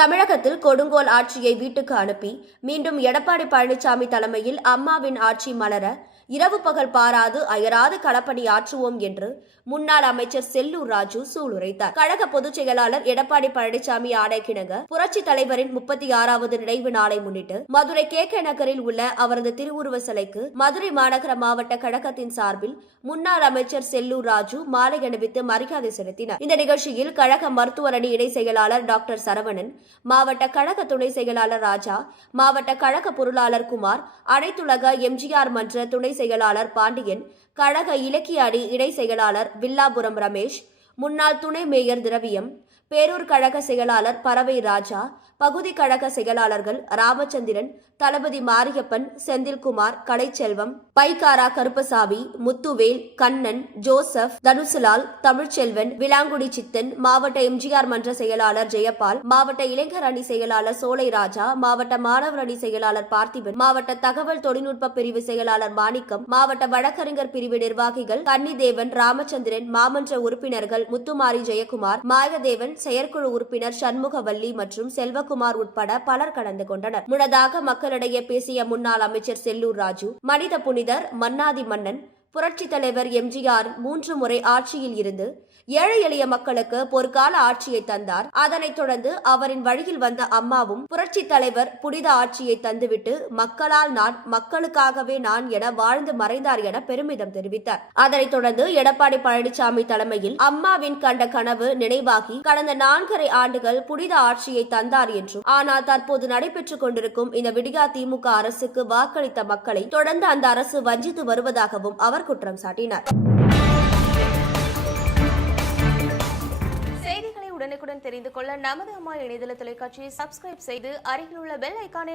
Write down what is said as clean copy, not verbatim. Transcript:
தமிழகத்தில் கொடுங்கோல் ஆட்சியை வீட்டுக்கு அனுப்பி மீண்டும் எடப்பாடி பழனிசாமி தலைமையில் அம்மாவின் ஆட்சி மலர இரவு பகல் பாராது அயராது களப்பணி ஆற்றுவோம் என்று முன்னாள் அமைச்சர் செல்லூர் ராஜு சூளுரைத்தார். கழக பொதுச் செயலாளர் எடப்பாடி பழனிசாமி ஆணைக்கிணங்க புரட்சி தலைவரின் 36வது நினைவு நாளை முன்னிட்டு மதுரை கே நகரில் உள்ள அவரது திருவுருவ சிலைக்கு மதுரை மாநகர மாவட்ட கழகத்தின் சார்பில் முன்னாள் அமைச்சர் செல்லூர் ராஜு மாலை அணிவித்து மரியாதை செலுத்தினார். இந்த நிகழ்ச்சியில் கழக மருத்துவர் அணி இணை செயலாளர் டாக்டர் சரவணன், மாவட்ட கழக துணை செயலாளர் ராஜா, மாவட்ட கழக பொருளாளர் குமார், அனைத்துலக எம்ஜிஆர் மன்ற துணை செயலாளர் பாண்டியன், கழக இலக்கிய அணி இணை செயலாளர் வில்லாபுரம் ரமேஷ், முன்னாள் துணை மேயர் திரவியம், பேரூர் கழக செயலாளர் பறவை ராஜா, பகுதி கழக செயலாளர்கள் ராமச்சந்திரன், தளபதி மாரியப்பன், செந்தில்குமார், கலைச்செல்வம், பைக்காரா கருப்பசாமி, முத்துவேல், கண்ணன், ஜோசப், தனுசுலால், தமிழ்ச்செல்வன், விளாங்குடி சித்தன், மாவட்ட எம்ஜிஆர் மன்ற செயலாளர் ஜெயபால், மாவட்ட இளைஞர் அணி செயலாளர் சோலை ராஜா, மாவட்ட மாணவர் அணி செயலாளர் பார்த்திபன், மாவட்ட தகவல் தொழில்நுட்ப பிரிவு செயலாளர் மாணிக்கம், மாவட்ட வழக்கறிஞர் பிரிவு நிர்வாகிகள் கன்னிதேவன், ராமச்சந்திரன், மாமன்ற உறுப்பினர்கள் முத்துமாரி ஜெயக்குமார், மாயதேவன், செயற்குழு உறுப்பினர் சண்முகவல்லி மற்றும் செல்வகுமார் உட்பட பலர் கலந்து கொண்டனர். முன்னதாக மக்களிடையே பேசிய முன்னாள் அமைச்சர் செல்லூர் ராஜு, மனித புனிதர், மன்னாதி மன்னன், புரட்சித் தலைவர் எம்ஜிஆர் 3 முறை ஆட்சியில் இருந்து ஏழை எளிய மக்களுக்கு பொற்கால ஆட்சியை தந்தார். அதனைத் தொடர்ந்து அவரின் வழியில் வந்த அம்மாவும் புரட்சி தலைவர் புனித ஆட்சியை தந்துவிட்டு மக்களால் நான், மக்களுக்காகவே நான் என வாழ்ந்து மறைந்தார் என பெருமிதம் தெரிவித்தார். அதனைத் தொடர்ந்து எடப்பாடி பழனிசாமி தலைமையில் அம்மாவின் கண்ட கனவு நினைவாகி கடந்த 4.5 ஆண்டுகள் புனித ஆட்சியை தந்தார் என்றும், ஆனால் தற்போது நடைபெற்றுக் கொண்டிருக்கும் இந்த விடியா திமுக அரசுக்கு வாக்களித்த மக்களை தொடர்ந்து அந்த அரசு வஞ்சித்து வருவதாகவும் அவர் குற்றம் சாட்டினார். உடனுக்குடன் தெரிந்து கொள்ள நமது அம்மா இணையதள தொலைக்காட்சியை சப்ஸ்கிரைப் செய்து அருகில் உள்ள பெல் ஐகானை